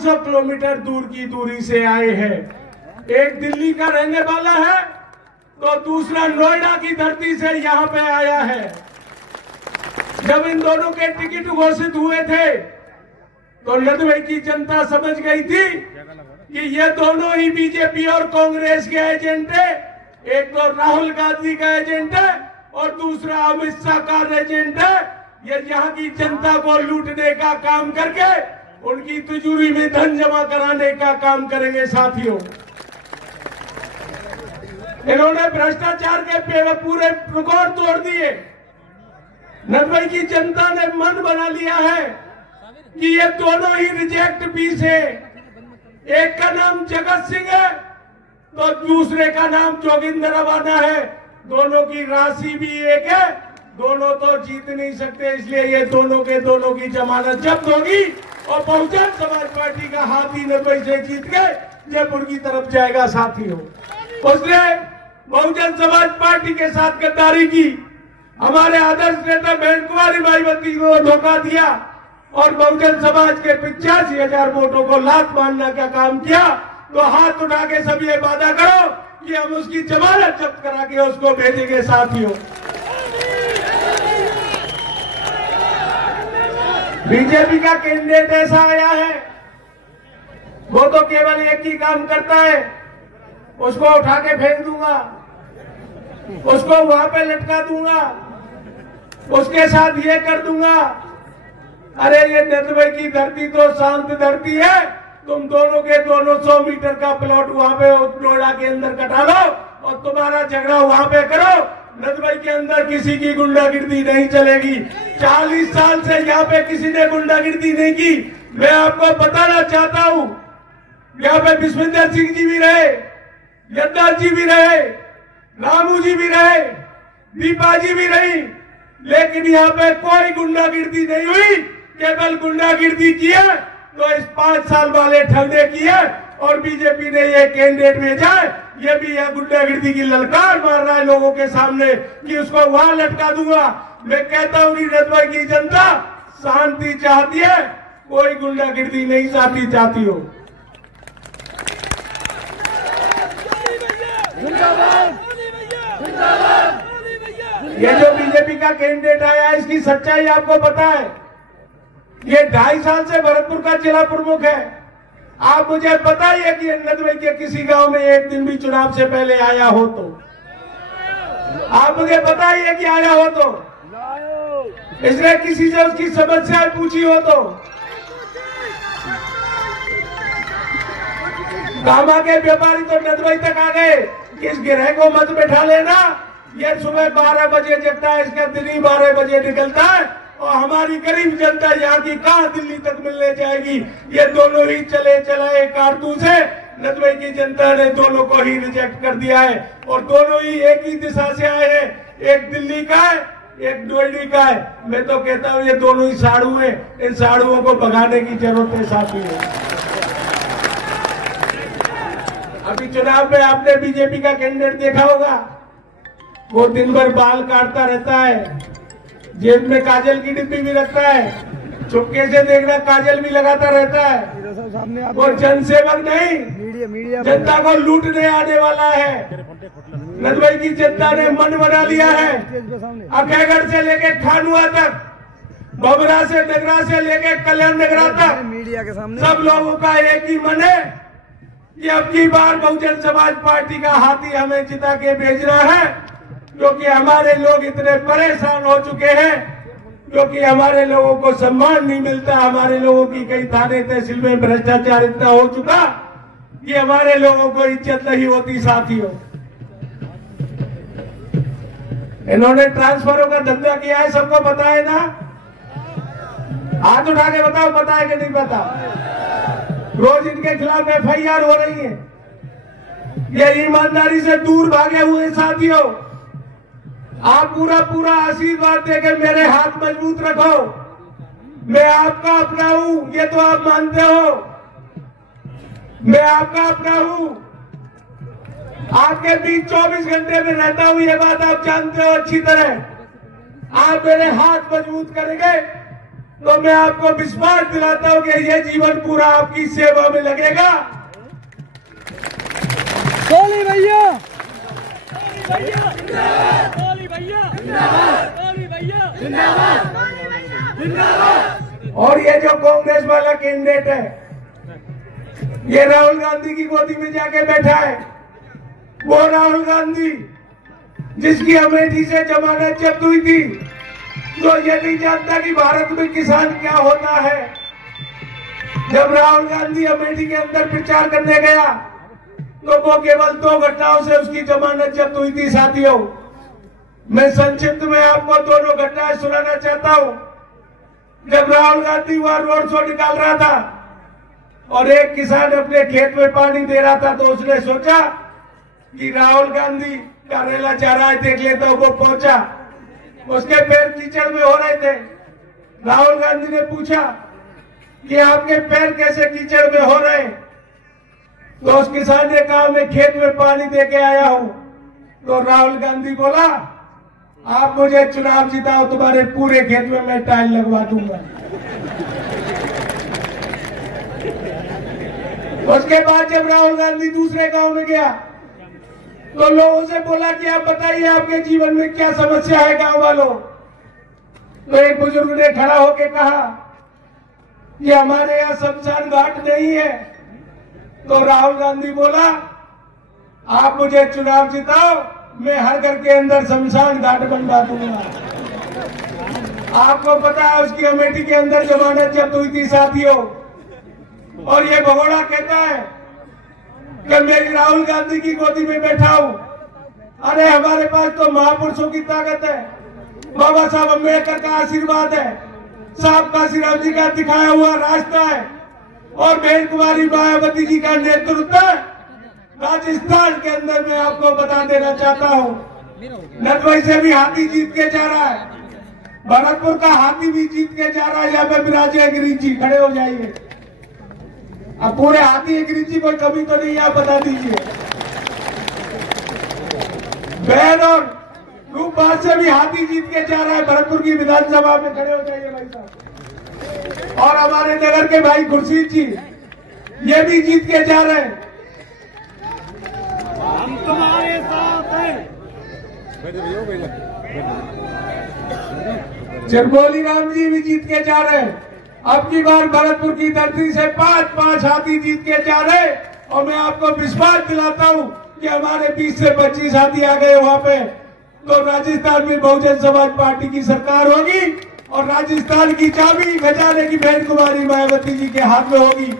250 kilometre दूर की दूरी से आए हैं। एक दिल्ली का रहने वाला है तो दूसरा नोएडा की धरती से यहाँ पे आया है। जब इन दोनों के टिकट घोषित हुए थे तो नदबई की जनता समझ गई थी कि ये दोनों ही बीजेपी और कांग्रेस के एजेंट है। एक तो राहुल गांधी का एजेंट है और दूसरा अमित शाह का एजेंट है। ये यहाँ की जनता को लूटने का काम करके उनकी तिजोरी में धन जमा कराने का काम करेंगे। साथियों, इन्होंने भ्रष्टाचार के पूरे रिकॉर्ड तोड़ दिए। नदबई की जनता ने मन बना लिया है कि ये दोनों ही रिजेक्ट पीस है। एक का नाम जगत सिंह है तो दूसरे का नाम जोगिंदर रवाना है। दोनों की राशि भी एक है, दोनों तो जीत नहीं सकते, इसलिए ये दोनों के दोनों की जमानत जब्त होगी और बहुजन समाज पार्टी का हाथी नदबई से जीत के जयपुर की तरफ जाएगा। साथियों, उसने बहुजन समाज पार्टी के साथ गद्दारी की, हमारे आदर्श नेता बहन कुमारी मायावती को धोखा दिया और बहुजन समाज के 85,000 वोटों को लात मारने का काम किया। तो हाथ उठा के सब ये वादा करो कि हम उसकी जमानत जब्त करा के उसको भेजेंगे। साथियों, बीजेपी का कैंडिडेट ऐसा आया है, वो तो केवल एक ही काम करता है, उसको उठा के फेंक दूंगा, उसको वहां पे लटका दूंगा, उसके साथ ये कर दूंगा। अरे ये नदबई की धरती तो शांत धरती है। तुम दोनों के दोनों 100 मीटर का प्लॉट वहां पे नोएडा के अंदर कटा लो और तुम्हारा झगड़ा वहां पे करो। नदबई के अंदर किसी की गुंडागिर्दी नहीं चलेगी। 40 साल से यहाँ पे किसी ने गुंडागिर्दी नहीं की। मैं आपको बताना चाहता हूँ, यहाँ पे विश्वेंद्र सिंह जी भी रहे, यद्दार जी भी रहे, रामू जी भी रहे, दीपा जी भी रही, लेकिन यहाँ पे कोई गुंडागिर्दी नहीं हुई। केवल गुंडागिर्दी की है तो इस 5 साल वाले ठग ने की है और बीजेपी ने ये कैंडिडेट भेजा है। ये भी यह गुंडागिर्दी की ललकार मार रहा है लोगों के सामने कि उसको वहां लटका दूंगा। मैं कहता हूँ कि नदबई की जनता शांति चाहती है, कोई गुंडागिर्दी नहीं चाहती हो। ये जो बीजेपी का कैंडिडेट आया है, इसकी सच्चाई आपको पता है। ये 2.5 साल से भरतपुर का जिला प्रमुख है। आप मुझे बताइए कि नदबई के किसी गांव में एक दिन भी चुनाव से पहले आया हो तो? आप मुझे बताइए कि आया हो तो? इसने किसी से उसकी समस्याएं पूछी हो तो? कामा के व्यापारी तो नदबई तक आ गए, इस गिरह को मत बैठा लेना। ये सुबह 12 बजे जगता है, इसका दिन ही 12 बजे निकलता है और हमारी गरीब जनता यहाँ की कहाँ दिल्ली तक मिलने जाएगी। ये दोनों ही चले चलाए कारतूस है। नदबई की जनता ने दोनों को ही रिजेक्ट कर दिया है और दोनों ही एक ही दिशा से आए हैं। एक दिल्ली का है, एक नोएडा का है। मैं तो कहता हूँ ये दोनों ही साड़ू हैं, इन साड़ुओं को भगाने की जरूरत है। साथियों, अभी चुनाव में आपने बीजेपी का कैंडिडेट देखा होगा, वो दिन भर बाल काटता रहता है, जेब में काजल की डिब्बी भी रखता है, चुपके से देखना काजल भी लगाता रहता है। वो जनसेवक नहीं, जनता को लूटने आने वाला है। नदबई की जनता ने मन बना लिया है। अकेगढ़ से लेके खानुआ तक, बबरा से नगरा से लेके कल्याण नगरा तक मीडिया के सामने सब लोगों का एक ही मन है कि अब की बार बहुजन समाज पार्टी का हाथी हमें जिता के भेजना है, क्योंकि हमारे लोग इतने परेशान हो चुके हैं, क्योंकि हमारे लोगों को सम्मान नहीं मिलता। हमारे लोगों की कई थाने तहसील में भ्रष्टाचार इतना हो चुका कि हमारे लोगों को इज्जत नहीं होती। साथियों, इन्होंने ट्रांसफरों का धंधा किया है, सबको पता है ना? हाथ उठा के बताओ, पता है कि नहीं पता? रोज इनके खिलाफ FIR हो रही है। ये ईमानदारी से दूर भागे हुए। साथियों, आप पूरा आशीर्वाद देकर मेरे हाथ मजबूत रखो। मैं आपका अपना हूं, ये तो आप मानते हो। मैं आपका अपना हूं, आपके बीच 24 घंटे में रहता हूं, ये बात आप जानते हो अच्छी तरह। आप मेरे हाथ मजबूत करेंगे तो मैं आपको विश्वास दिलाता हूं कि यह जीवन पूरा आपकी सेवा में लगेगा। गोली भैया, और ये जो कांग्रेस वाला कैंडिडेट है, ये राहुल गांधी की गोदी में जाके बैठा है। वो राहुल गांधी जिसकी अमेठी से जमानत जब्त हुई थी, तो ये नहीं जानता कि भारत में किसान क्या होता है। जब राहुल गांधी अमेठी के अंदर प्रचार करने गया तो वो केवल 2 घटनाओं से उसकी जमानत जब्त हुई थी। साथियों, मैं संक्षिप्त में आपको दोनों घटनाएं सुनाना चाहता हूं। जब राहुल गांधी वहां रोड शो निकाल रहा था और एक किसान अपने खेत में पानी दे रहा था, तो उसने सोचा कि राहुल गांधी का रेला चाह रहा है, देख लेता हूं। वो पहुंचा, उसके पैर कीचड़ में हो रहे थे। राहुल गांधी ने पूछा कि आपके पैर कैसे कीचड़ में हो रहे हैं? तो उस किसान ने कहा, मैं खेत में पानी दे के आया हूं। तो राहुल गांधी बोला, आप मुझे चुनाव जिताओ, तुम्हारे पूरे खेत में मैं टाइल लगवा दूंगा। उसके बाद जब राहुल गांधी दूसरे गांव में गया तो लोगों से बोला कि आप बताइए आपके जीवन में क्या समस्या है गांव वालों। तो एक बुजुर्ग ने खड़ा होकर कहा कि हमारे यहाँ शमशान घाट नहीं है। तो राहुल गांधी बोला, आप मुझे चुनाव जिताओ, मैं हर घर के अंदर शमशान घाट बनवा दूंगा। आपको पता है उसकी अमेठी के अंदर जमानत जब्त हुई थी साथियों। और ये भगोड़ा कहता है कि मैं राहुल गांधी की गोदी में बैठा हूं। अरे हमारे पास तो महापुरुषों की ताकत है, बाबा साहब अम्बेडकर का आशीर्वाद है, साहब काशीराम जी का दिखाया हुआ रास्ता है, और बहन कुमारी मायावती जी का नेतृत्व राजस्थान के अंदर मैं आपको बता देना चाहता हूं। नदवाई से भी हाथी जीत के जा रहा है, भरतपुर का हाथी भी जीत के जा रहा है। यहाँ पे विराजे गिरीश जी खड़े हो जाइए। अब पूरे हाथी गिरीश जी कोई कमी तो नहीं, आप बता दीजिए। बहन और रूपबाद से भी हाथी जीत के जा रहा है, भरतपुर की विधानसभा में खड़े हो जाइए भाई साहब। और हमारे नगर के भाई खुर्शीद जी, ये भी जीत के जा रहे हैं। हम तुम्हारे साथ हैं। चिरबोली राम जी भी जीत के जा रहे हैं। अब की बार भरतपुर की धरती से 5-5 हाथी जीत के जा रहे हैं। और मैं आपको विश्वास दिलाता हूं कि हमारे 20 से 25 हाथी आ गए वहां पे, तो राजस्थान में बहुजन समाज पार्टी की सरकार होगी और राजस्थान की चाबी खजाने की बहन कुमारी मायावती जी के हाथ में होगी।